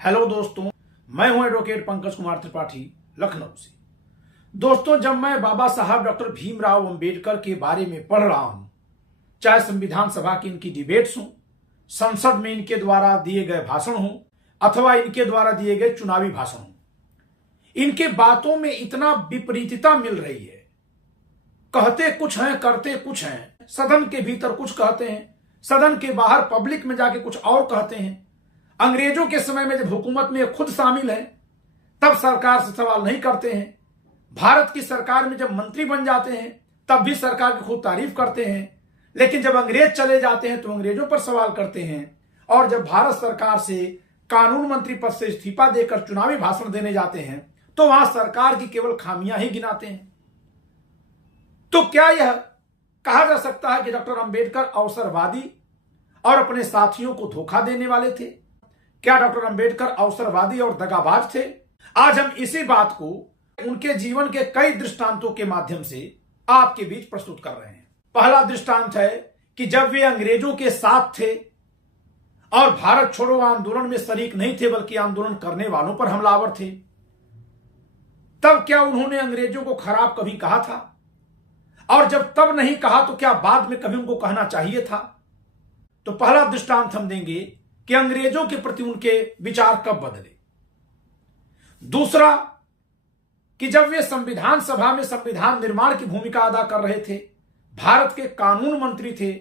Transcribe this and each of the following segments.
Hello दोस्तों, मैं हूं एडवोकेट पंकज कुमार त्रिपाठी लखनऊ से। दोस्तों, जब मैं बाबा साहब डॉक्टर भीमराव अंबेडकर के बारे में पढ़ रहा हूं, चाहे संविधान सभा की इनकी डिबेट्स हों, संसद में इनके द्वारा दिए गए भाषण हों अथवा इनके द्वारा दिए गए चुनावी भाषण हों, इनके बातों में इतना विपरीतता मिल रही है। कहते कुछ हैं, करते कुछ हैं। सदन के भीतर कुछ कहते हैं, सदन के बाहर पब्लिक में जाके कुछ और कहते हैं। अंग्रेजों के समय में जब हुकूमत में खुद शामिल है तब सरकार से सवाल नहीं करते हैं। भारत की सरकार में जब मंत्री बन जाते हैं तब भी सरकार की खूब तारीफ करते हैं, लेकिन जब अंग्रेज चले जाते हैं तो अंग्रेजों पर सवाल करते हैं। और जब भारत सरकार से कानून मंत्री पद से इस्तीफा देकर चुनावी भाषण देने जाते हैं तो वहां सरकार की केवल खामियां ही गिनाते हैं। तो क्या यह कहा जा सकता है कि डॉक्टर अंबेडकर अवसरवादी और अपने साथियों को धोखा देने वाले थे? क्या डॉक्टर अंबेडकर अवसरवादी और दगाबाज थे? आज हम इसी बात को उनके जीवन के कई दृष्टांतों के माध्यम से आपके बीच प्रस्तुत कर रहे हैं। पहला दृष्टांत है कि जब वे अंग्रेजों के साथ थे और भारत छोड़ो आंदोलन में शरीक नहीं थे बल्कि आंदोलन करने वालों पर हमलावर थे, तब क्या उन्होंने अंग्रेजों को खराब कभी कहा था? और जब तब नहीं कहा तो क्या बाद में कभी उनको कहना चाहिए था? तो पहला दृष्टांत हम देंगे कि अंग्रेजों के प्रति उनके विचार कब बदले। दूसरा कि जब वे संविधान सभा में संविधान निर्माण की भूमिका अदा कर रहे थे, भारत के कानून मंत्री थे,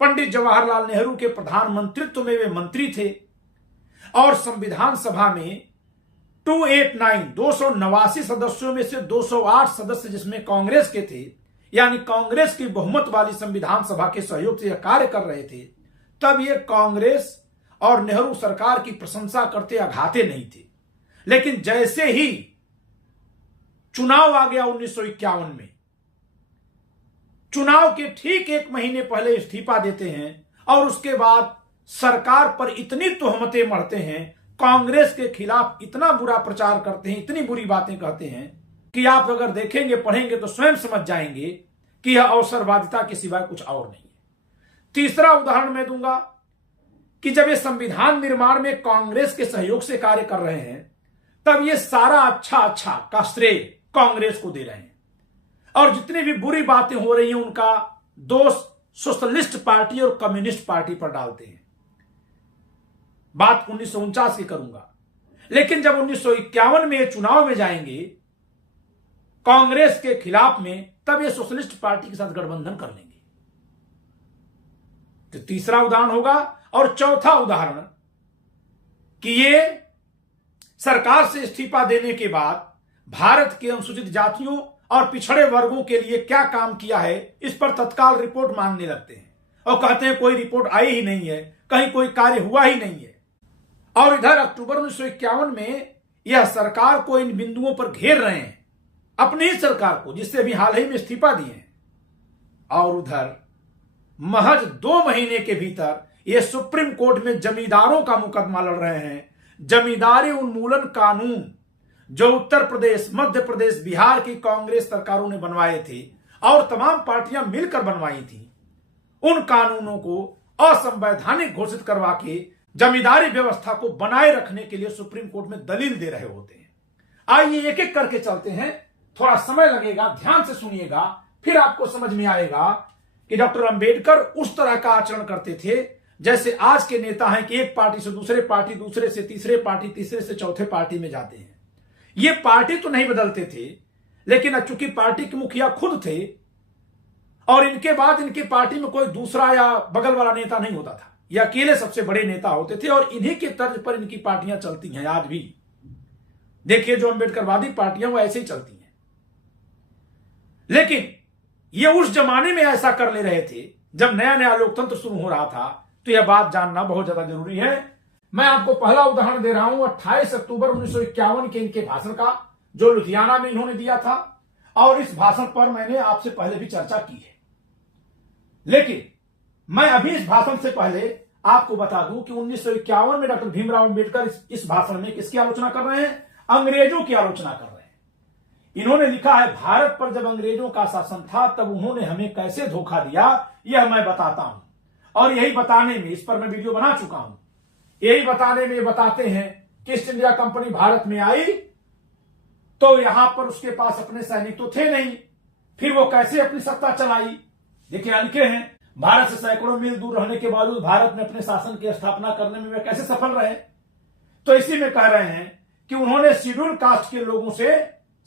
पंडित जवाहरलाल नेहरू के प्रधानमंत्रित्व में वे मंत्री थे और संविधान सभा में 289 सदस्यों में से 208 सदस्य जिसमें कांग्रेस के थे, यानी कांग्रेस की बहुमत वाली संविधान सभा के सहयोग से यह कार्य कर रहे थे, तब ये कांग्रेस और नेहरू सरकार की प्रशंसा करते अघाते नहीं थे। लेकिन जैसे ही चुनाव आ गया 1951 में, चुनाव के ठीक एक महीने पहले इस्तीफा देते हैं और उसके बाद सरकार पर इतनी तोहमतें मढ़ते हैं, कांग्रेस के खिलाफ इतना बुरा प्रचार करते हैं, इतनी बुरी बातें कहते हैं कि आप अगर देखेंगे, पढ़ेंगे तो स्वयं समझ जाएंगे कि यह अवसरवादिता के सिवाय कुछ और नहीं है। तीसरा उदाहरण मैं दूंगा कि जब ये संविधान निर्माण में कांग्रेस के सहयोग से कार्य कर रहे हैं तब ये सारा अच्छा का श्रेय कांग्रेस को दे रहे हैं और जितनी भी बुरी बातें हो रही हैं उनका दोष सोशलिस्ट पार्टी और कम्युनिस्ट पार्टी पर डालते हैं। बात 1949 की करूंगा, लेकिन जब 1951 में ये चुनाव में जाएंगे कांग्रेस के खिलाफ में, तब ये सोशलिस्ट पार्टी के साथ गठबंधन कर लेंगे। तो तीसरा उदाहरण होगा। और चौथा उदाहरण कि ये सरकार से इस्तीफा देने के बाद भारत के अनुसूचित जातियों और पिछड़े वर्गों के लिए क्या काम किया है, इस पर तत्काल रिपोर्ट मांगने लगते हैं और कहते हैं कोई रिपोर्ट आई ही नहीं है, कहीं कोई कार्य हुआ ही नहीं है। और इधर अक्टूबर 1951 में यह सरकार को इन बिंदुओं पर घेर रहे हैं, अपनी ही सरकार को जिससे अभी हाल ही में इस्तीफा दिए हैं। और उधर महज 2 महीने के भीतर ये सुप्रीम कोर्ट में जमींदारों का मुकदमा लड़ रहे हैं। जमींदारी उन्मूलन कानून जो उत्तर प्रदेश, मध्य प्रदेश, बिहार की कांग्रेस सरकारों ने बनवाए थे और तमाम पार्टियां मिलकर बनवाई थी, उन कानूनों को असंवैधानिक घोषित करवा के जमींदारी व्यवस्था को बनाए रखने के लिए सुप्रीम कोर्ट में दलील दे रहे होते हैं। आइए एक एक करके चलते हैं, थोड़ा समय लगेगा, ध्यान से सुनिएगा, फिर आपको समझ में आएगा कि डॉक्टर अंबेडकर उस तरह का आचरण करते थे जैसे आज के नेता हैं कि एक पार्टी से दूसरे पार्टी, दूसरे से तीसरे पार्टी, तीसरे से चौथे पार्टी में जाते हैं। ये पार्टी तो नहीं बदलते थे, लेकिन चूंकि पार्टी के मुखिया खुद थे और इनके बाद इनकी पार्टी में कोई दूसरा या बगल वाला नेता नहीं होता था, ये अकेले सबसे बड़े नेता होते थे और इन्हीं के तर्ज पर इनकी पार्टियां चलती हैं। आज भी देखिए, जो अंबेडकरवादी पार्टियां वो ऐसे ही चलती हैं। लेकिन ये उस जमाने में ऐसा कर ले रहे थे जब नया नया लोकतंत्र शुरू हो रहा था, तो यह बात जानना बहुत ज्यादा जरूरी है। मैं आपको पहला उदाहरण दे रहा हूं 28 अक्टूबर 1951 के इनके भाषण का, जो लुधियाना में इन्होंने दिया था। और इस भाषण पर मैंने आपसे पहले भी चर्चा की है, लेकिन मैं अभी इस भाषण से पहले आपको बता दूं कि 1951 में डॉक्टर भीमराव अंबेडकर इस भाषण में किसकी आलोचना कर रहे हैं? अंग्रेजों की आलोचना कर रहे हैं। इन्होंने लिखा है, भारत पर जब अंग्रेजों का शासन था तब उन्होंने हमें कैसे धोखा दिया यह मैं बताता हूं। और यही बताने में, इस पर मैं वीडियो बना चुका हूं, यही बताने में बताते हैं कि ईस्ट इंडिया कंपनी भारत में आई तो यहां पर उसके पास अपने सैनिक तो थे नहीं, फिर वो कैसे अपनी सत्ता चलाई। देखिए लिखे हैं, भारत से सैकड़ों मील दूर रहने के बावजूद भारत में अपने शासन की स्थापना करने में वे कैसे सफल रहे। तो इसी में कह रहे हैं कि उन्होंने शेड्यूल कास्ट के लोगों से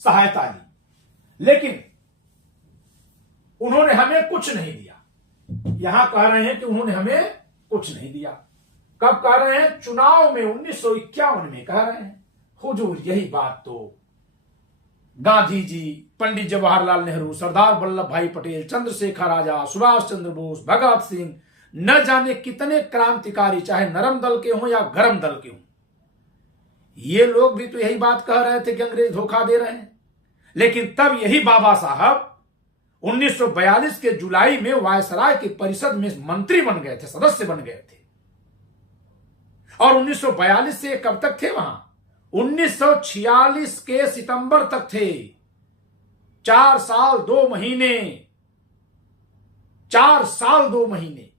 सहायता ली, लेकिन उन्होंने हमें कुछ नहीं दिया। यहां कह रहे हैं कि उन्होंने हमें कुछ नहीं दिया। कब कह रहे हैं? चुनाव में 1951 में कह रहे हैं। हुजूर यही बात तो गांधी जी, पंडित जवाहरलाल नेहरू, सरदार वल्लभ भाई पटेल, चंद्रशेखर आजाद, सुभाष चंद्र बोस, भगत सिंह, न जाने कितने क्रांतिकारी, चाहे नरम दल के हों या गरम दल के हों, ये लोग भी तो यही बात कह रहे थे कि अंग्रेज धोखा दे रहे हैं। लेकिन तब यही बाबा साहब 1942 के जुलाई में वायसराय की परिषद में मंत्री बन गए थे, सदस्य बन गए थे। और 1942 से कब तक थे वहां? 1946 के सितंबर तक थे। 4 साल 2 महीने, 4 साल 2 महीने।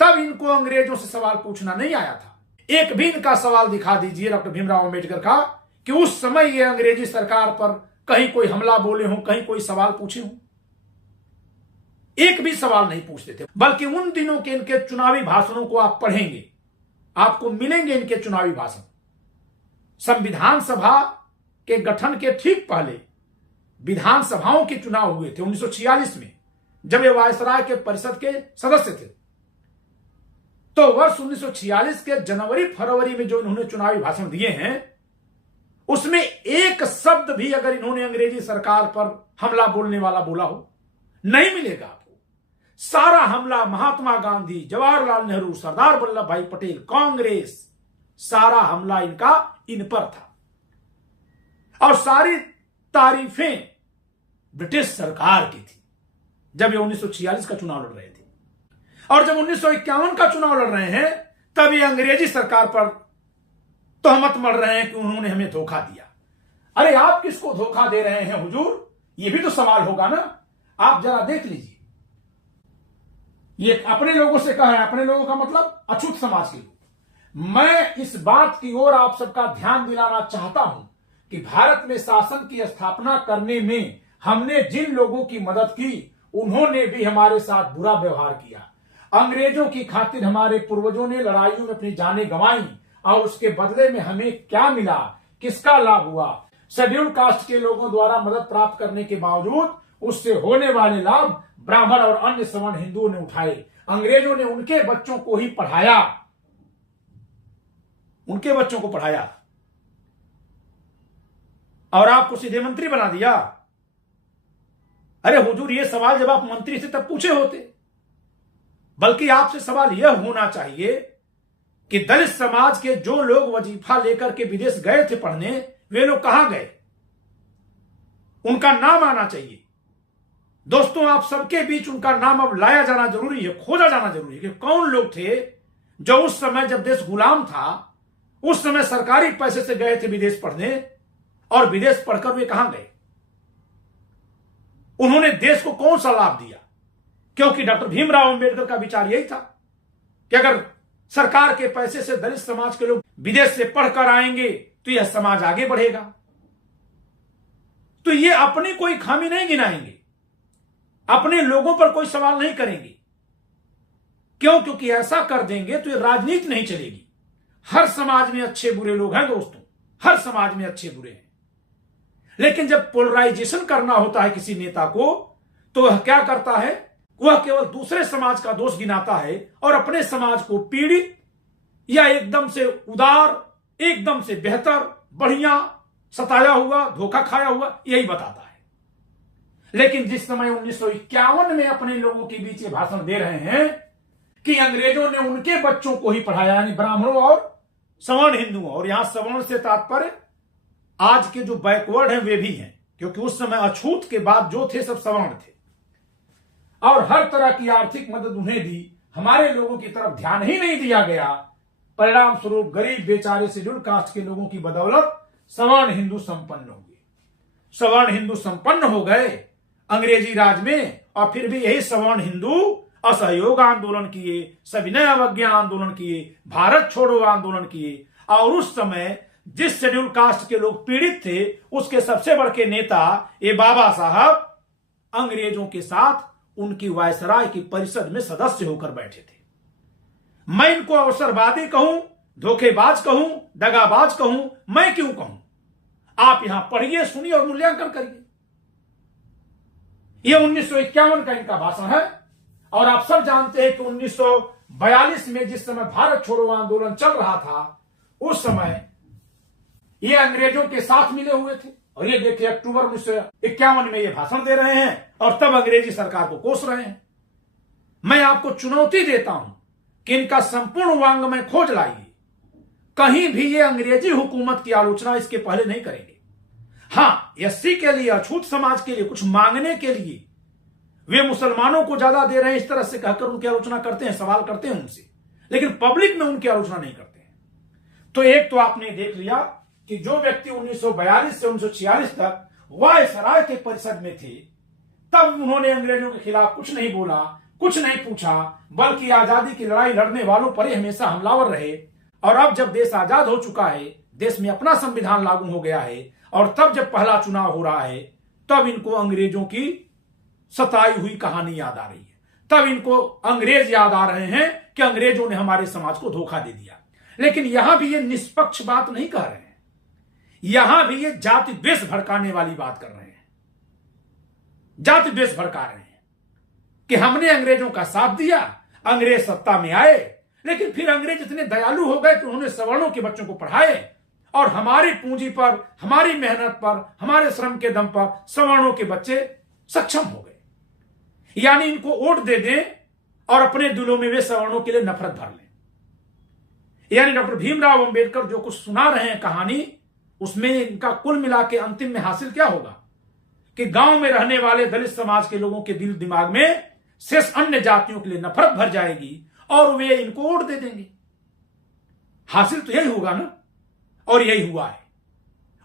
तब इनको अंग्रेजों से सवाल पूछना नहीं आया था। एक भी इनका सवाल दिखा दीजिए डॉक्टर भीमराव अंबेडकर का कि उस समय ये अंग्रेजी सरकार पर कहीं कोई हमला बोले हों, कहीं कोई सवाल पूछे हों। एक भी सवाल नहीं पूछते थे। बल्कि उन दिनों के इनके चुनावी भाषणों को आप पढ़ेंगे, आपको मिलेंगे इनके चुनावी भाषण। संविधान सभा के गठन के ठीक पहले विधानसभाओं के चुनाव हुए थे 1946 में, जब ये वायसराय के परिषद के सदस्य थे। तो वर्ष 1946 के जनवरी फरवरी में जो इन्होंने चुनावी भाषण दिए हैं, उसमें एक शब्द भी अगर इन्होंने अंग्रेजी सरकार पर हमला बोलने वाला बोला हो, नहीं मिलेगा आपको। सारा हमला महात्मा गांधी, जवाहरलाल नेहरू, सरदार वल्लभ भाई पटेल, कांग्रेस, सारा हमला इनका इन पर था। और सारी तारीफें ब्रिटिश सरकार की थी जब ये 1946 का चुनाव लड़ रहे थे। और जब 1951 का चुनाव लड़ रहे हैं, तब ये अंग्रेजी सरकार पर तोहमत मढ़ रहे हैं कि उन्होंने हमें धोखा दिया। अरे आप किसको धोखा दे रहे हैं हुजूर? ये भी तो सवाल होगा ना। आप जरा देख लीजिए, ये अपने लोगों से कहा है, अपने लोगों का मतलब अछूत समाज के लोग। मैं इस बात की ओर आप सबका ध्यान दिलाना चाहता हूं कि भारत में शासन की स्थापना करने में हमने जिन लोगों की मदद की, उन्होंने भी हमारे साथ बुरा व्यवहार किया। अंग्रेजों की खातिर हमारे पूर्वजों ने लड़ाइयों में अपनी जानें गंवाई, और उसके बदले में हमें क्या मिला, किसका लाभ हुआ? शेड्यूल कास्ट के लोगों द्वारा मदद प्राप्त करने के बावजूद उससे होने वाले लाभ ब्राह्मण और अन्य सवर्ण हिंदुओं ने उठाए। अंग्रेजों ने उनके बच्चों को ही पढ़ाया, उनके बच्चों को पढ़ाया, और आपको सीधे मंत्री बना दिया। अरे हुजूर, ये सवाल जब आप मंत्री से तब पूछे होते। बल्कि आपसे सवाल यह होना चाहिए कि दलित समाज के जो लोग वजीफा लेकर के विदेश गए थे पढ़ने, वे लोग कहां गए? उनका नाम आना चाहिए। दोस्तों, आप सबके बीच उनका नाम अब लाया जाना जरूरी है, खोजा जाना जरूरी है कि कौन लोग थे जो उस समय जब देश गुलाम था, उस समय सरकारी पैसे से गए थे विदेश पढ़ने, और विदेश पढ़कर वे कहां गए? उन्होंने देश को कौन सा लाभ दिया? क्योंकि डॉक्टर भीमराव अंबेडकर का विचार यही था कि अगर सरकार के पैसे से दलित समाज के लोग विदेश से पढ़कर आएंगे तो यह समाज आगे बढ़ेगा। तो ये अपनी कोई खामी नहीं गिनाएंगे, अपने लोगों पर कोई सवाल नहीं करेंगे। क्यों? क्योंकि ऐसा कर देंगे तो ये राजनीति नहीं चलेगी। हर समाज में अच्छे बुरे लोग हैं दोस्तों, हर समाज में अच्छे बुरे हैं। लेकिन जब पोलराइजेशन करना होता है किसी नेता को, तो वह क्या करता है? वह केवल दूसरे समाज का दोष गिनाता है और अपने समाज को पीड़ित या एकदम से उदार, एकदम से बेहतर, बढ़िया, सताया हुआ, धोखा खाया हुआ, यही बताता है। लेकिन जिस समय 1951 में अपने लोगों के बीच ये भाषण दे रहे हैं कि अंग्रेजों ने उनके बच्चों को ही पढ़ाया, यानी ब्राह्मणों और सवर्ण हिंदुओं, और यहां सवर्ण से तात्पर्य आज के जो बैकवर्ड हैं वे भी हैं, क्योंकि उस समय अछूत के बाद जो थे सब सवर्ण थे, और हर तरह की आर्थिक मदद उन्हें दी। हमारे लोगों की तरफ ध्यान ही नहीं दिया गया। परिणाम स्वरूप गरीब बेचारे शेड्यूल कास्ट के लोगों की बदौलत सवर्ण हिंदू संपन्न हो गए। सवर्ण हिंदू संपन्न हो गए अंग्रेजी राज में, और फिर भी यही सवर्ण हिंदू असहयोग आंदोलन किए, सविनय अवज्ञा आंदोलन किए, भारत छोड़ो आंदोलन किए, और उस समय जिस शेड्यूल कास्ट के लोग पीड़ित थे उसके सबसे बड़े नेता ये बाबा साहब अंग्रेजों के साथ उनकी वायसराय की परिषद में सदस्य होकर बैठे थे। मैं इनको अवसरवादी कहूं, धोखेबाज कहूं, दगाबाज कहूं, मैं क्यों कहूं? आप यहां पढ़िए, सुनिए और मूल्यांकन करिए। यह 1951 का इनका भाषण है और आप सब जानते हैं कि 1942 में जिस समय भारत छोड़ो आंदोलन चल रहा था उस समय ये अंग्रेजों के साथ मिले हुए थे और ये देखिए अक्टूबर 1951 में ये भाषण दे रहे हैं और तब अंग्रेजी सरकार को कोस रहे हैं। मैं आपको चुनौती देता हूं कि इनका संपूर्ण वांग्मय खोज लाइए, कहीं भी ये अंग्रेजी हुकूमत की आलोचना इसके पहले नहीं करेंगे। हां, एससी के लिए, अछूत समाज के लिए कुछ मांगने के लिए वे मुसलमानों को ज्यादा दे रहे हैं इस तरह से कहकर उनकी आलोचना करते हैं, सवाल करते हैं उनसे, लेकिन पब्लिक में उनकी आलोचना नहीं करते हैं। तो एक तो आपने देख लिया कि जो व्यक्ति 1942 से 1946 तक वायसराय के परिषद में थे तब उन्होंने अंग्रेजों के खिलाफ कुछ नहीं बोला, कुछ नहीं पूछा, बल्कि आजादी की लड़ाई लड़ने वालों पर ही हमेशा हमलावर रहे। और अब जब देश आजाद हो चुका है, देश में अपना संविधान लागू हो गया है और तब जब पहला चुनाव हो रहा है तब इनको अंग्रेजों की सताई हुई कहानी याद आ रही है। तब इनको अंग्रेज याद आ रहे हैं कि अंग्रेजों ने हमारे समाज को धोखा दे दिया। लेकिन यहां भी ये निष्पक्ष बात नहीं कह रहे हैं, यहां भी ये जाति द्वेष भड़काने वाली बात कर रहे हैं। जाति द्वेष भड़का रहे हैं कि हमने अंग्रेजों का साथ दिया, अंग्रेज सत्ता में आए, लेकिन फिर अंग्रेज इतने दयालु हो गए कि उन्होंने सवर्णों के बच्चों को पढ़ाए और हमारी पूंजी पर, हमारी मेहनत पर, हमारे श्रम के दम पर सवर्णों के बच्चे सक्षम हो गए। यानी इनको वोट दे दें और अपने दिलों में वे सवर्णों के लिए नफरत भर लें। यानी डॉक्टर भीमराव अंबेडकर जो कुछ सुना रहे हैं कहानी, उसमें इनका कुल मिला के अंतिम में हासिल क्या होगा कि गांव में रहने वाले दलित समाज के लोगों के दिल दिमाग में शेष अन्य जातियों के लिए नफरत भर जाएगी और वे इनको वोट दे देंगे। हासिल तो यही होगा ना, और यही हुआ है।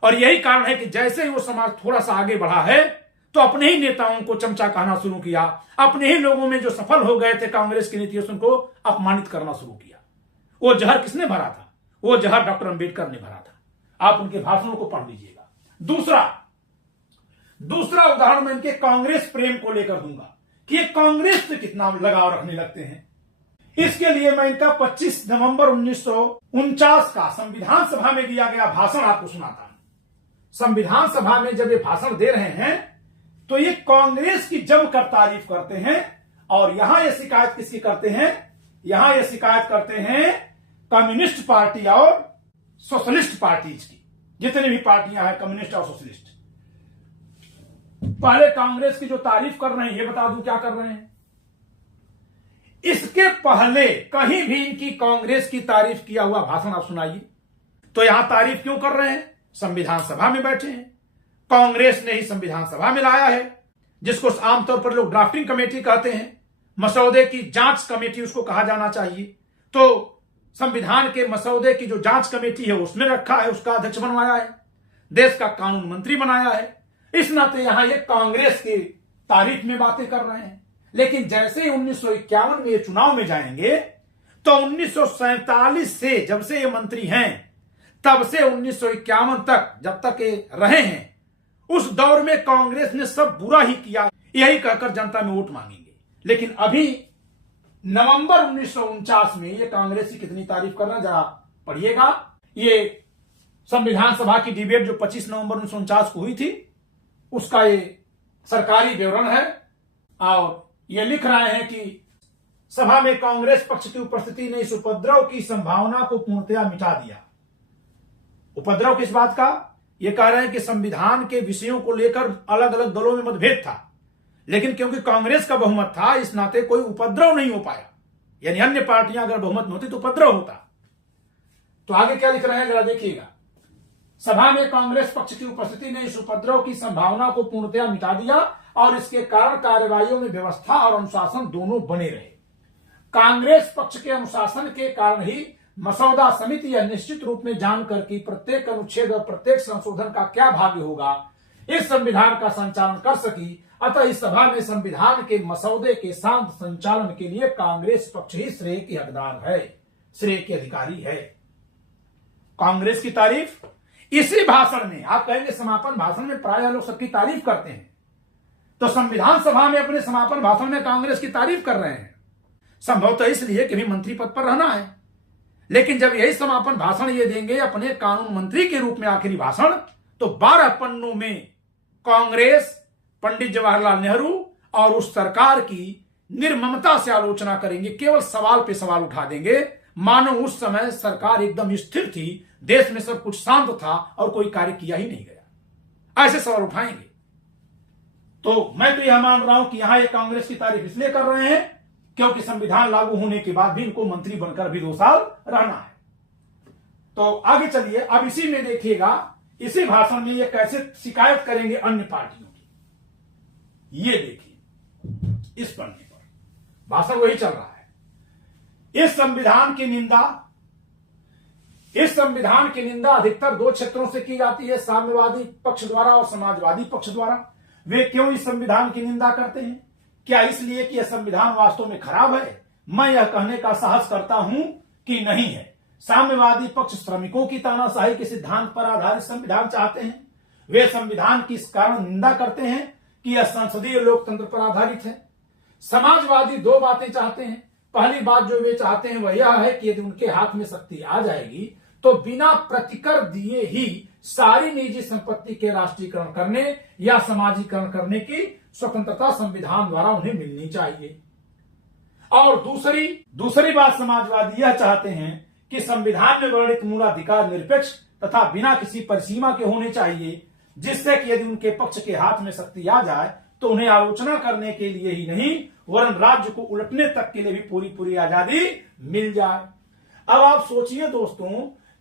और यही कारण है कि जैसे ही वो समाज थोड़ा सा आगे बढ़ा है तो अपने ही नेताओं को चमचा कहना शुरू किया, अपने ही लोगों में जो सफल हो गए थे कांग्रेस की नीतियों से उनको अपमानित करना शुरू किया। वो जहर किसने भरा था? वो जहर डॉक्टर अंबेडकर ने भरा था। आप उनके भाषणों को पढ़ लीजिएगा। दूसरा उदाहरण मैं इनके कांग्रेस प्रेम को लेकर दूंगा कि ये कांग्रेस से कितना लगाव रखने लगते हैं। इसके लिए मैं इनका 25 नवंबर 1949 का संविधान सभा में दिया गया भाषण आपको सुनाता हूं। संविधान सभा में जब ये भाषण दे रहे हैं तो ये कांग्रेस की जमकर तारीफ करते हैं और यहां ये शिकायत किसकी करते हैं? यहां ये शिकायत करते हैं कम्युनिस्ट पार्टी और सोशलिस्ट पार्टीज की। जितनी भी पार्टियां हैं कम्युनिस्ट और सोशलिस्ट, पहले कांग्रेस की जो तारीफ कर रहे हैं ये बता दूं क्या कर रहे हैं। इसके पहले कहीं भी इनकी कांग्रेस की तारीफ किया हुआ भाषण आप सुनाइए। तो यहां तारीफ क्यों कर रहे हैं? संविधान सभा में बैठे हैं, कांग्रेस ने ही संविधान सभा में लाया है, जिसको आमतौर पर लोग ड्राफ्टिंग कमेटी कहते हैं, मसौदे की जांच कमेटी उसको कहा जाना चाहिए। तो संविधान के मसौदे की जो जांच कमेटी है उसमें रखा है, उसका अध्यक्ष बनवाया है, देश का कानून मंत्री बनाया है। इस नाते यहां ये कांग्रेस की तारीफ में बातें कर रहे हैं। लेकिन जैसे ही 1951 में ये चुनाव में जाएंगे तो 1947 से जब से ये मंत्री हैं तब से 1951 तक जब तक ये रहे हैं उस दौर में कांग्रेस ने सब बुरा ही किया, यही कहकर जनता में वोट मांगेंगे। लेकिन अभी नवंबर 1949 में ये कांग्रेस की कितनी तारीफ कर रहे हैं जरा पढ़िएगा। ये संविधान सभा की डिबेट जो 25 नवंबर 1949 को हुई थी उसका ये सरकारी विवरण है और ये लिख रहे हैं कि सभा में कांग्रेस पक्ष की उपस्थिति ने इस उपद्रव की संभावना को पूर्णतया मिटा दिया। उपद्रव किस बात का? ये कह रहे हैं कि संविधान के विषयों को लेकर अलग अलग दलों में मतभेद था, लेकिन क्योंकि कांग्रेस का बहुमत था इस नाते कोई उपद्रव नहीं हो पाया। यानी अन्य पार्टियां अगर बहुमत में होती तो उपद्रव होता। तो आगे क्या लिख रहे हैं जरा देखिएगा। सभा में कांग्रेस पक्ष की उपस्थिति ने इस उपद्रव की संभावना को पूर्णतया मिटा दिया और इसके कारण कार्यवाहियों में व्यवस्था और अनुशासन दोनों बने रहे। कांग्रेस पक्ष के अनुशासन के कारण ही मसौदा समिति यह निश्चित रूप में जानकर कि प्रत्येक अनुच्छेद और प्रत्येक संशोधन का क्या भाग्य होगा इस संविधान का संचालन कर सकी। अतः इस सभा में संविधान के मसौदे के शांत संचालन के लिए कांग्रेस पक्ष ही श्रेय की हकदार है, श्रेय के अधिकारी है। कांग्रेस की तारीफ। इसी भाषण में आप कहेंगे समापन भाषण में प्राय लोग सबकी तारीफ करते हैं, तो संविधान सभा में अपने समापन भाषण में कांग्रेस की तारीफ कर रहे हैं, संभवतः इसलिए कि भी मंत्री पद पर रहना है। लेकिन जब यही समापन भाषण ये देंगे अपने कानून मंत्री के रूप में आखिरी भाषण, तो 12 पन्नों में कांग्रेस पंडित जवाहरलाल नेहरू और उस सरकार की निर्ममता से आलोचना करेंगे, केवल सवाल पे सवाल उठा देंगे, मानो उस समय सरकार एकदम स्थिर थी, देश में सब कुछ शांत था और कोई कार्य किया ही नहीं गया, ऐसे सवाल उठाएंगे। तो मैं तो यह मान रहा हूं कि यहां ये कांग्रेस की तारीफ इसलिए कर रहे हैं क्योंकि संविधान लागू होने के बाद भी इनको मंत्री बनकर भी 2 साल रहना है। तो आगे चलिए, अब इसी में देखिएगा, इसी भाषण में ये कैसे शिकायत करेंगे अन्य पार्टियों की। ये देखिए, इस पन्ने पर भाषण वही चल रहा है। इस संविधान की निंदा अधिकतर 2 क्षेत्रों से की जाती है, साम्यवादी पक्ष द्वारा और समाजवादी पक्ष द्वारा। वे क्यों इस संविधान की निंदा करते हैं? क्या इसलिए कि यह संविधान वास्तव में खराब है? मैं यह कहने का साहस करता हूं कि नहीं है। साम्यवादी पक्ष श्रमिकों की तानाशाही के सिद्धांत पर आधारित संविधान चाहते हैं। वे संविधान की इस कारण निंदा करते हैं कि यह संसदीय लोकतंत्र पर आधारित है। समाजवादी 2 बातें चाहते हैं। पहली बात जो वे चाहते हैं वह यह है कि यदि उनके हाथ में शक्ति आ जाएगी तो बिना प्रतिकर दिए ही सारी निजी संपत्ति के राष्ट्रीयकरण करने या समाजीकरण करने की स्वतंत्रता संविधान द्वारा उन्हें मिलनी चाहिए। और दूसरी बात समाजवादी यह चाहते हैं कि संविधान में वर्णित मूलाधिकार निरपेक्ष तथा बिना किसी परिसीमा के होने चाहिए, जिससे कि यदि उनके पक्ष के हाथ में शक्ति आ जाए तो उन्हें आलोचना करने के लिए ही नहीं वरन राज्य को उलटने तक के लिए भी पूरी आजादी मिल जाए। अब आप सोचिए दोस्तों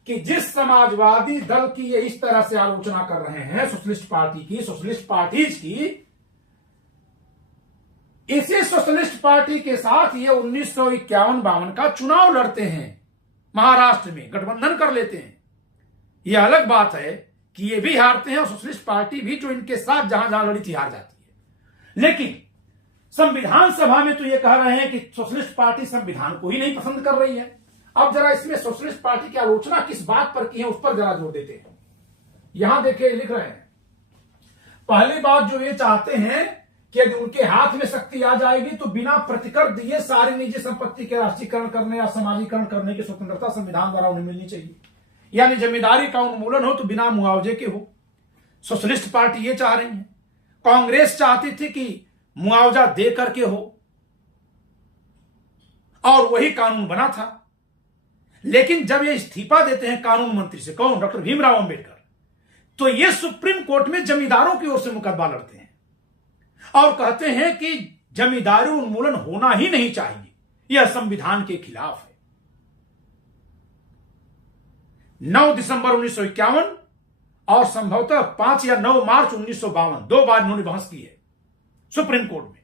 कि जिस समाजवादी दल की ये इस तरह से आलोचना कर रहे हैं, सोशलिस्ट पार्टीज की, इसी सोशलिस्ट पार्टी के साथ ये 1951-52 का चुनाव लड़ते हैं, महाराष्ट्र में गठबंधन कर लेते हैं। यह अलग बात है कि ये भी हारते हैं और सोशलिस्ट पार्टी भी जो इनके साथ जहां जहां लड़ी थी हार जाती है। लेकिन संविधान सभा में तो ये कह रहे हैं कि सोशलिस्ट पार्टी संविधान को ही नहीं पसंद कर रही है। अब जरा इसमें सोशलिस्ट पार्टी की आलोचना किस बात पर की है उस पर जरा जोर देते हैं। यहां देखिए, लिख रहे हैं, पहली बात जो ये चाहते हैं कि यदि उनके हाथ में शक्ति आ जाएगी तो बिना प्रतिकर दिए सारी निजी संपत्ति के राष्ट्रीयकरण करने या समाजीकरण करने की स्वतंत्रता संविधान द्वारा उन्हें मिलनी चाहिए, यानी जमींदारी का उन्मूलन हो तो बिना मुआवजे के हो। सोशलिस्ट पार्टी ये चाह रही है। कांग्रेस चाहती थी कि मुआवजा दे करके हो और वही कानून बना था। लेकिन जब ये इस्तीफा देते हैं कानून मंत्री से, कौन? डॉक्टर भीमराव अंबेडकर, तो ये सुप्रीम कोर्ट में जमींदारों की ओर से मुकदमा लड़ते हैं और कहते हैं कि जमींदारी उन्मूलन होना ही नहीं चाहिए, यह संविधान के खिलाफ है। 9 दिसंबर 1951 और संभवतः 5 या 9 मार्च 1952 2 बार इन्होंने बहस की है सुप्रीम कोर्ट में।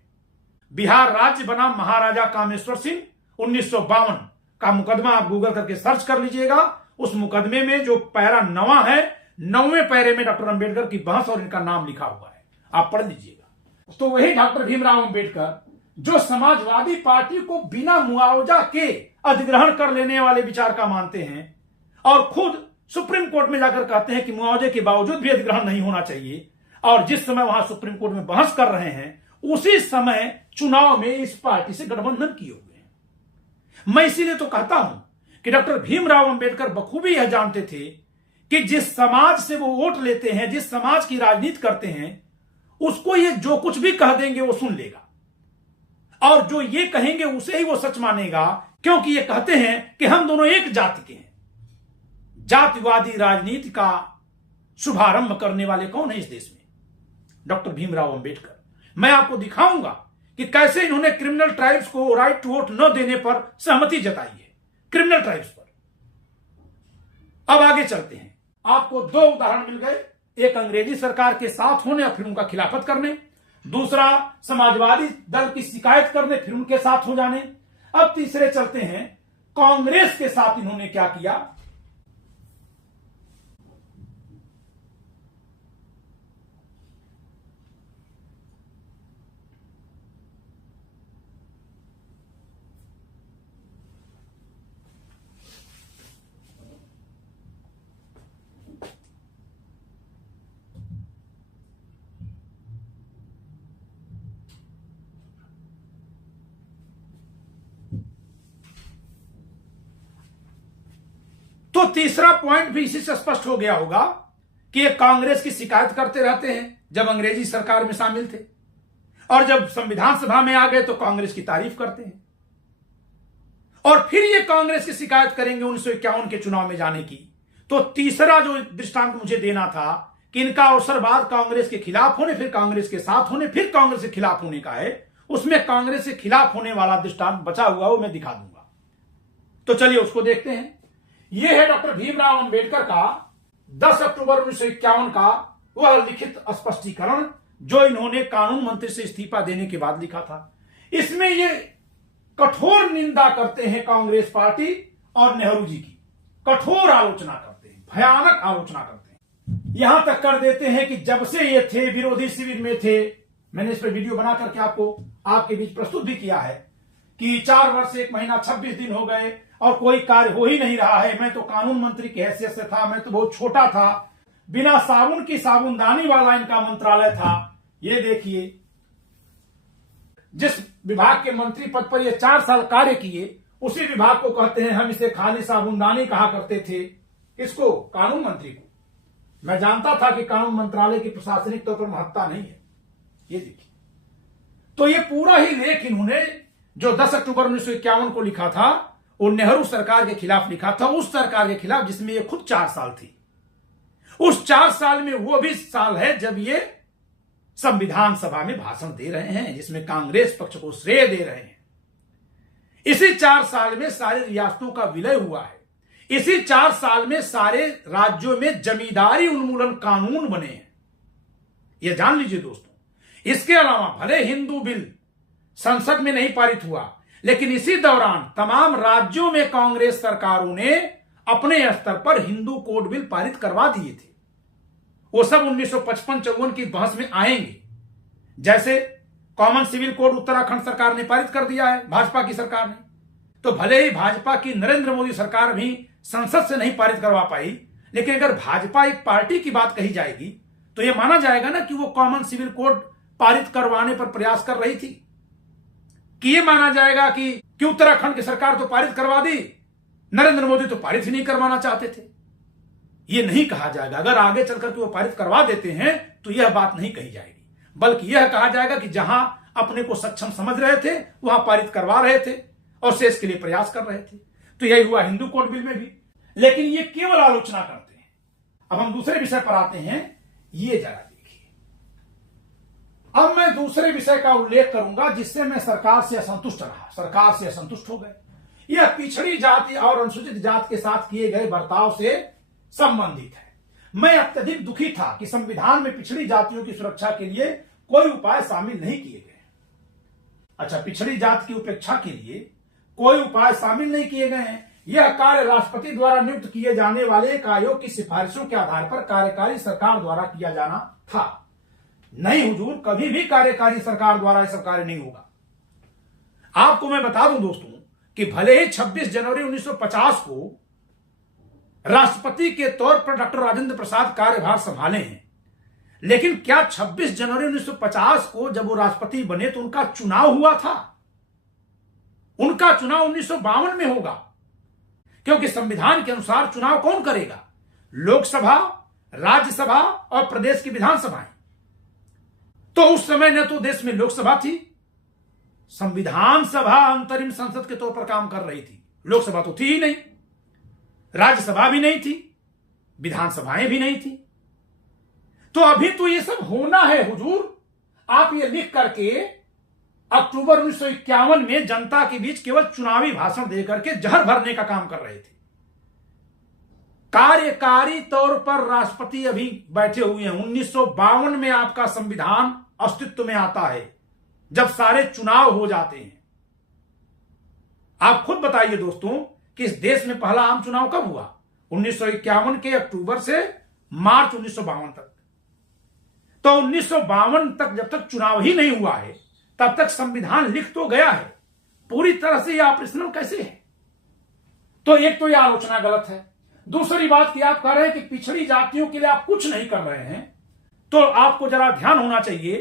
बिहार राज्य बना महाराजा कामेश्वर सिंह 1952 का मुकदमा आप गूगल करके सर्च कर लीजिएगा। उस मुकदमे में जो पैरा 9 है, 9वें पैरे में डॉक्टर अंबेडकर की बहस और इनका नाम लिखा हुआ है, आप पढ़ लीजिएगा। तो वही डॉक्टर भीमराव अंबेडकर जो समाजवादी पार्टी को बिना मुआवजा के अधिग्रहण कर लेने वाले विचार का मानते हैं और खुद सुप्रीम कोर्ट में जाकर कहते हैं कि मुआवजे के बावजूद भी अधिग्रहण नहीं होना चाहिए, और जिस समय वहां सुप्रीम कोर्ट में बहस कर रहे हैं उसी समय चुनाव में इस पार्टी से गठबंधन किए हुए हैं। मैं इसीलिए तो कहता हूं कि डॉक्टर भीमराव अंबेडकर बखूबी यह जानते थे कि जिस समाज से वो वोट लेते हैं, जिस समाज की राजनीति करते हैं, उसको ये जो कुछ भी कह देंगे वो सुन लेगा और जो ये कहेंगे उसे ही वो सच मानेगा, क्योंकि ये कहते हैं कि हम दोनों एक जाति के हैं। जातिवादी राजनीति का शुभारंभ करने वाले कौन है इस देश में? डॉक्टर भीमराव अंबेडकर। मैं आपको दिखाऊंगा कि कैसे इन्होंने क्रिमिनल ट्राइब्स को राइट टू वोट न देने पर सहमति जताई है, क्रिमिनल ट्राइब्स पर। अब आगे चलते हैं। आपको 2 उदाहरण मिल गए, एक अंग्रेजी सरकार के साथ होने और फिर उनका खिलाफत करने, दूसरा समाजवादी दल की शिकायत करने फिर उनके साथ हो जाने। अब तीसरे चलते हैं, कांग्रेस के साथ इन्होंने क्या किया। तो तीसरा पॉइंट भी इसी से स्पष्ट हो गया होगा कि ये कांग्रेस की शिकायत करते रहते हैं जब अंग्रेजी सरकार में शामिल थे, और जब संविधान सभा में आ गए तो कांग्रेस की तारीफ करते हैं, और फिर ये कांग्रेस की शिकायत करेंगे 1951 के चुनाव में जाने की। तो तीसरा जो दृष्टांत मुझे देना था कि इनका अवसरवाद कांग्रेस के खिलाफ होने, फिर कांग्रेस के साथ होने, फिर कांग्रेस के खिलाफ होने का है, उसमें कांग्रेस के खिलाफ होने वाला दृष्टांत बचा हुआ वो मैं दिखा दूंगा। तो चलिए उसको देखते हैं। यह है डॉक्टर भीमराव अंबेडकर का 10 अक्टूबर 1951 का वह लिखित स्पष्टीकरण जो इन्होंने कानून मंत्री से इस्तीफा देने के बाद लिखा था। इसमें ये कठोर निंदा करते हैं कांग्रेस पार्टी और नेहरू जी की, कठोर आलोचना करते हैं, भयानक आलोचना करते हैं। यहां तक कर देते हैं कि जब से ये थे विरोधी शिविर में थे, मैंने इस पर वीडियो बना करके आपको आपके बीच प्रस्तुत भी किया है कि 4 वर्ष 1 महीना 26 दिन हो गए और कोई कार्य हो ही नहीं रहा है। मैं तो कानून मंत्री की हैसियत से था, मैं तो बहुत छोटा था, बिना साबुन की साबुनदानी वाला इनका मंत्रालय था। ये देखिए, जिस विभाग के मंत्री पद पर ये 4 साल कार्य किए, उसी विभाग को कहते हैं हम इसे खाली साबुनदानी कहा करते थे। किसको? कानून मंत्री को। मैं जानता था कि कानून मंत्रालय की प्रशासनिक तौर पर महत्ता नहीं है। ये देखिए, तो ये पूरा ही लेख इन्होंने जो 10 अक्टूबर 1951 को लिखा था वो नेहरू सरकार के खिलाफ लिखा था, उस सरकार के खिलाफ जिसमें ये खुद 4 साल थी। उस 4 साल में वो भी साल है जब ये संविधान सभा में भाषण दे रहे हैं, जिसमें कांग्रेस पक्ष को श्रेय दे रहे हैं। इसी 4 साल में सारी रियासतों का विलय हुआ है। इसी 4 साल में सारे राज्यों में जमींदारी उन्मूलन कानून बने हैं। यह जान लीजिए दोस्तों। इसके अलावा भले हिंदू बिल संसद में नहीं पारित हुआ, लेकिन इसी दौरान तमाम राज्यों में कांग्रेस सरकारों ने अपने स्तर पर हिंदू कोड बिल पारित करवा दिए थे। वो सब 1955-54 की बहस में आएंगे। जैसे कॉमन सिविल कोड उत्तराखंड सरकार ने पारित कर दिया है, भाजपा की सरकार ने। तो भले ही भाजपा की नरेंद्र मोदी सरकार भी संसद से नहीं पारित करवा पाई, लेकिन अगर भाजपा एक पार्टी की बात कही जाएगी तो यह माना जाएगा ना कि वो कॉमन सिविल कोड पारित करवाने पर प्रयास कर रही थी, कि यह माना जाएगा कि उत्तराखंड की सरकार तो पारित करवा दी, नरेंद्र मोदी तो पारित ही नहीं करवाना चाहते थे। यह नहीं कहा जाएगा। अगर आगे चलकर के वो पारित करवा देते हैं तो यह बात नहीं कही जाएगी, बल्कि यह कहा जाएगा कि जहां अपने को सक्षम समझ रहे थे वहां पारित करवा रहे थे और शेष के लिए प्रयास कर रहे थे। तो यही हुआ हिंदू कोड बिल में भी। लेकिन ये केवल आलोचना करते हैं। अब हम दूसरे विषय पर आते हैं। ये जरा देखिए, अब मैं दूसरे विषय का उल्लेख करूंगा जिससे मैं सरकार से असंतुष्ट रहा, सरकार से असंतुष्ट हो गए। यह पिछड़ी जाति और अनुसूचित जाति के साथ किए गए बर्ताव से संबंधित है। मैं अत्यधिक दुखी था कि संविधान में पिछड़ी जातियों की सुरक्षा के लिए कोई उपाय शामिल नहीं किए गए। अच्छा, पिछड़ी जाति की उपेक्षा के लिए कोई उपाय शामिल नहीं किए गए हैं। यह कार्य राष्ट्रपति द्वारा नियुक्त किए जाने वाले एक आयोग की सिफारिशों के आधार पर कार्यकारी सरकार द्वारा किया जाना था। नहीं हुजूर, कभी भी कार्यकारी सरकार द्वारा यह सब कार्य नहीं होगा। आपको मैं बता दूं दोस्तों कि भले ही 26 जनवरी 1950 को राष्ट्रपति के तौर पर डॉक्टर राजेंद्र प्रसाद कार्यभार संभाले हैं, लेकिन क्या 26 जनवरी 1950 को जब वो राष्ट्रपति बने तो उनका चुनाव हुआ था? उनका चुनाव 1952 में होगा, क्योंकि संविधान के अनुसार चुनाव कौन करेगा? लोकसभा, राज्यसभा और प्रदेश की विधानसभाएं। तो उस समय न तो देश में लोकसभा थी, संविधान सभा अंतरिम संसद के तौर पर काम कर रही थी, लोकसभा तो थी ही नहीं, राज्यसभा भी नहीं थी, विधानसभाएं भी नहीं थी। तो अभी तो ये सब होना है हुजूर। आप ये लिख करके अक्टूबर 1951 में जनता के बीच केवल चुनावी भाषण देकर के जहर भरने का काम कर रहे थे। कार्यकारी तौर पर राष्ट्रपति अभी बैठे हुए हैं। 1952 में आपका संविधान अस्तित्व में आता है, जब सारे चुनाव हो जाते हैं। आप खुद बताइए दोस्तों कि इस देश में पहला आम चुनाव कब हुआ? 1951 के अक्टूबर से मार्च 1952 तक। तो 1952 तक जब तक चुनाव ही नहीं हुआ है तब तक संविधान लिख तो गया है, पूरी तरह से यह ऑपरेशनल कैसे है? तो एक तो यह आलोचना गलत है। दूसरी बात कि आप कह रहे हैं कि पिछड़ी जातियों के लिए आप कुछ नहीं कर रहे हैं, तो आपको जरा ध्यान होना चाहिए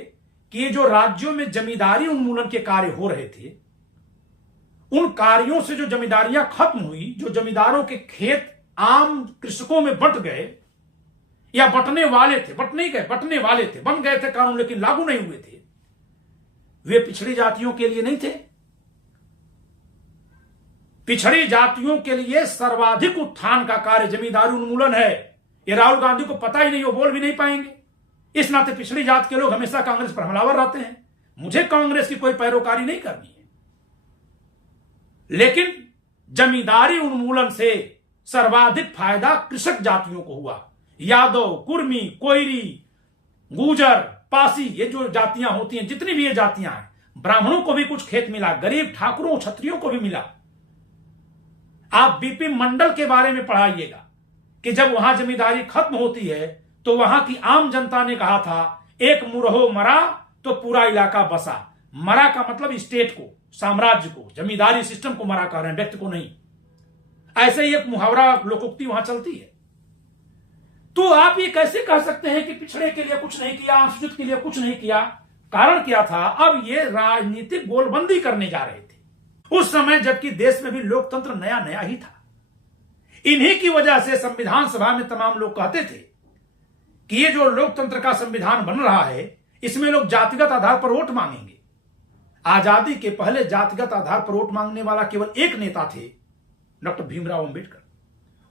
कि ये जो राज्यों में जमींदारी उन्मूलन के कार्य हो रहे थे, उन कार्यों से जो जमींदारियां खत्म हुई, जो जमींदारों के खेत आम कृषकों में बंट गए या बंटने वाले थे, बंट नहीं गए, बंटने वाले थे, बन गए थे कानून लेकिन लागू नहीं हुए थे, वे पिछड़ी जातियों के लिए नहीं थे। पिछड़ी जातियों के लिए सर्वाधिक उत्थान का कार्य जमींदारी उन्मूलन है। ये राहुल गांधी को पता ही नहीं, वो बोल भी नहीं पाएंगे। इस नाते पिछड़ी जात के लोग हमेशा कांग्रेस पर हमलावर रहते हैं। मुझे कांग्रेस की कोई पैरोकारी नहीं करनी है, लेकिन जमींदारी उन्मूलन से सर्वाधिक फायदा कृषक जातियों को हुआ। यादव, कुर्मी, कोयरी, गुजर, पासी, ये जो जातियां होती हैं, जितनी भी ये जातियां हैं, ब्राह्मणों को भी कुछ खेत मिला, गरीब ठाकुरों क्षत्रियों को भी मिला। आप बीपी मंडल के बारे में पढ़ाइएगा कि जब वहां जमींदारी खत्म होती है तो वहां की आम जनता ने कहा था, एक मुरहो मरा तो पूरा इलाका बसा। मरा का मतलब स्टेट को, साम्राज्य को, जमींदारी सिस्टम को मरा कह रहे हैं, व्यक्ति को नहीं। ऐसे ही एक मुहावरा, लोकोक्ति वहां चलती है। तो आप ये कैसे कह सकते हैं कि पिछड़े के लिए कुछ नहीं किया, अनुसूचित के लिए कुछ नहीं किया? कारण क्या था? अब ये राजनीतिक गोलबंदी करने जा रहे थे उस समय, जबकि देश में भी लोकतंत्र नया नया ही था। इन्हीं की वजह से संविधान सभा में तमाम लोग कहते थे कि ये जो लोकतंत्र का संविधान बन रहा है, इसमें लोग जातिगत आधार पर वोट मांगेंगे। आजादी के पहले जातिगत आधार पर वोट मांगने वाला केवल एक नेता थे, डॉक्टर भीमराव अंबेडकर।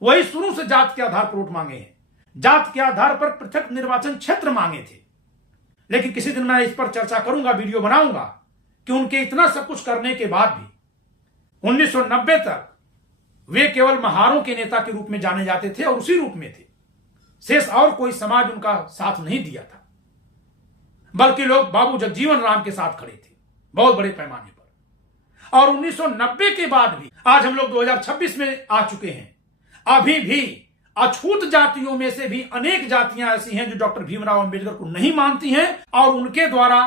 वही शुरू से जात के आधार पर वोट मांगे हैं, जात के आधार पर पृथक निर्वाचन क्षेत्र मांगे थे। लेकिन किसी दिन मैं इस पर चर्चा करूंगा, वीडियो बनाऊंगा कि उनके इतना सब कुछ करने के बाद भी 1990 तक वे केवल महारों के नेता के रूप में जाने जाते थे और उसी रूप में थे। शेष और कोई समाज उनका साथ नहीं दिया था, बल्कि लोग बाबू जगजीवन राम के साथ खड़े थे बहुत बड़े पैमाने पर। और 1990 के बाद भी आज हम लोग 2026 में आ चुके हैं, अभी भी अछूत जातियों में से भी अनेक जातियां ऐसी हैं जो डॉक्टर भीमराव अंबेडकर को नहीं मानती हैं, और उनके द्वारा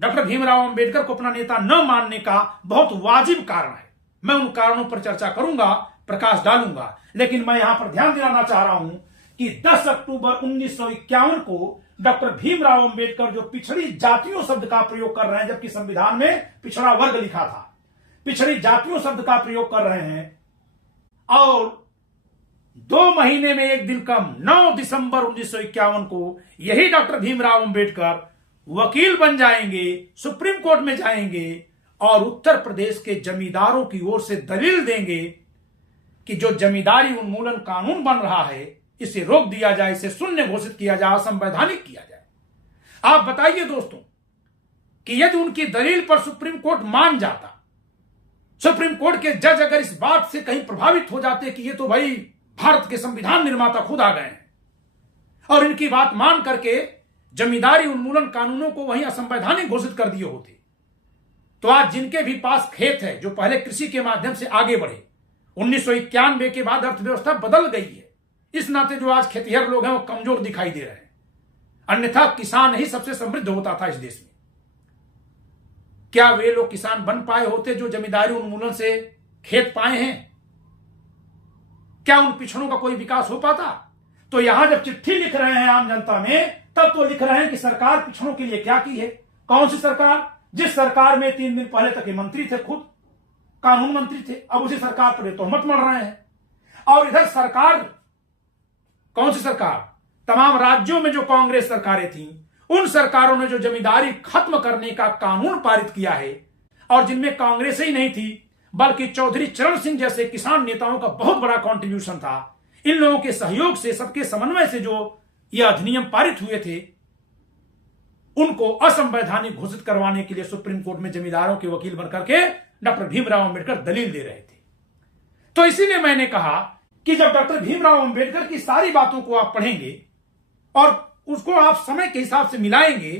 डॉक्टर भीमराव अंबेडकर को अपना नेता न मानने का बहुत वाजिब कारण है। मैं उन कारणों पर चर्चा करूंगा, प्रकाश डालूंगा। लेकिन मैं यहां पर ध्यान दिलाना चाह रहा हूं कि 10 अक्टूबर 1951 को डॉक्टर भीमराव अंबेडकर जो पिछड़ी जातियों शब्द का प्रयोग कर रहे हैं, जबकि संविधान में पिछड़ा वर्ग लिखा था, पिछड़ी जातियों शब्द का प्रयोग कर रहे हैं, और 2 महीने में एक दिन कम 9 दिसंबर 1951 को यही डॉक्टर भीमराव अंबेडकर वकील बन जाएंगे, सुप्रीम कोर्ट में जाएंगे और उत्तर प्रदेश के जमींदारों की ओर से दलील देंगे कि जो जमींदारी उन्मूलन कानून बन रहा है, इसे रोक दिया जाए, इसे शून्य घोषित किया जाए, असंवैधानिक किया जाए। आप बताइए दोस्तों कि यदि उनकी दलील पर सुप्रीम कोर्ट मान जाता, सुप्रीम कोर्ट के जज अगर इस बात से कहीं प्रभावित हो जाते कि ये तो भाई भारत के संविधान निर्माता खुद आ गए हैं, और इनकी बात मान करके जमींदारी उन्मूलन कानूनों को वहीं असंवैधानिक घोषित कर दिए होते, तो आज जिनके भी पास खेत है, जो पहले कृषि के माध्यम से आगे बढ़े, 1991 के बाद अर्थव्यवस्था बदल गई है। इस नाते जो आज खेतिहर लोग हैं वो कमजोर दिखाई दे रहे हैं, अन्यथा किसान ही सबसे समृद्ध होता था इस देश में। क्या वे लोग किसान बन पाए होते जो जमींदारी उन्मूलन से खेत पाए हैं? क्या उन पिछड़ों का कोई विकास हो पाता? तो यहां जब चिट्ठी लिख रहे हैं आम जनता में, तब तो लिख रहे हैं कि सरकार पिछड़ों के लिए क्या की है। कौन सी सरकार? जिस सरकार में 3 दिन पहले तक ये मंत्री थे, खुद कानून मंत्री थे, अब उसी सरकार पर तोहमत मढ़ रहे हैं। और इधर सरकार, कौन सी सरकार? तमाम राज्यों में जो कांग्रेस सरकारें थीं, उन सरकारों ने जो जमींदारी खत्म करने का कानून पारित किया है, और जिनमें कांग्रेस ही नहीं थी बल्कि चौधरी चरण सिंह जैसे किसान नेताओं का बहुत बड़ा कंट्रीब्यूशन था। इन लोगों के सहयोग से, सबके समन्वय से जो ये अधिनियम पारित हुए थे, उनको असंवैधानिक घोषित करवाने के लिए सुप्रीम कोर्ट में जमींदारों के वकील बनकर के डॉक्टर भीमराव अंबेडकर दलील दे रहे थे। तो इसीलिए मैंने कहा कि जब डॉक्टर भीमराव अंबेडकर की सारी बातों को आप पढ़ेंगे और उसको आप समय के हिसाब से मिलाएंगे,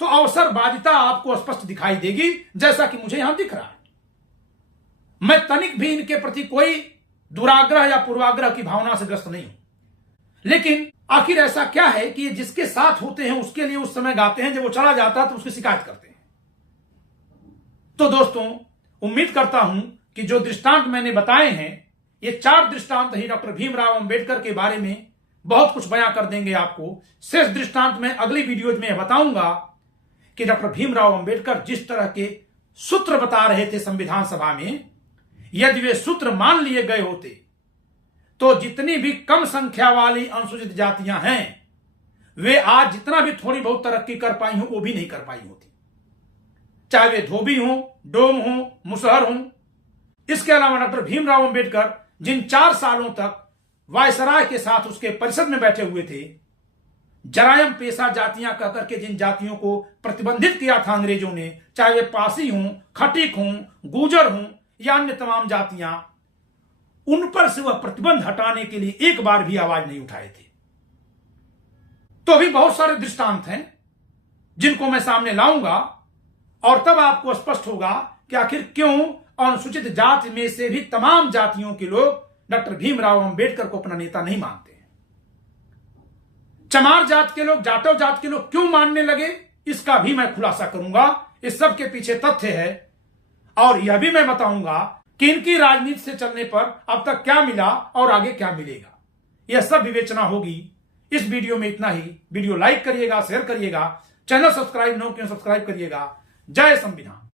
तो अवसरबाजिता आपको स्पष्ट दिखाई देगी, जैसा कि मुझे यहां दिख रहा है। मैं तनिक भी इनके प्रति कोई दुराग्रह या पूर्वाग्रह की भावना से ग्रस्त नहीं हूं, लेकिन आखिर ऐसा क्या है कि ये जिसके साथ होते हैं उसके लिए उस समय गाते हैं, जब वो चला जाता है तो उसकी शिकायत करते हैं। तो दोस्तों, उम्मीद करता हूं कि जो दृष्टांत मैंने बताए हैं, ये 4 दृष्टांत ही डॉक्टर भीमराव अंबेडकर के बारे में बहुत कुछ बयां कर देंगे आपको। शेष दृष्टांत में अगली वीडियोज में बताऊंगा कि डॉक्टर भीमराव अंबेडकर जिस तरह के सूत्र बता रहे थे संविधान सभा में, यदि वे सूत्र मान लिए गए होते तो जितनी भी कम संख्या वाली अनुसूचित जातियां हैं वे आज जितना भी थोड़ी बहुत तरक्की कर पाई हों वो भी नहीं कर पाई होती, चाहे वे धोबी हों, डोम हों, मुसहर हों। इसके अलावा डॉक्टर भीमराव अंबेडकर जिन 4 सालों तक वायसराय के साथ उसके परिषद में बैठे हुए थे, जरायम पेशा जातियां कहकर के जिन जातियों को प्रतिबंधित किया था अंग्रेजों ने, चाहे वे पासी हों, खटीक हों, गुजर हों या अन्य तमाम जातियां, उन पर से वह प्रतिबंध हटाने के लिए एक बार भी आवाज नहीं उठाए थे। तो भी बहुत सारे दृष्टांत हैं जिनको मैं सामने लाऊंगा और तब आपको स्पष्ट होगा कि आखिर क्यों अनुसूचित जाति में से भी तमाम जातियों के लोग डॉक्टर भीमराव अंबेडकर को अपना नेता नहीं मानते हैं। चमार जात के लोग, जाटव जात के लोग क्यों मानने लगे, इसका भी मैं खुलासा करूंगा। इस सब के पीछे तथ्य है और यह भी मैं बताऊंगा कि इनकी राजनीति से चलने पर अब तक क्या मिला और आगे क्या मिलेगा। यह सब विवेचना होगी। इस वीडियो में इतना ही। वीडियो लाइक करिएगा, शेयर करिएगा, चैनल सब्सक्राइब न किया सब्सक्राइब करिएगा। जय संविधान।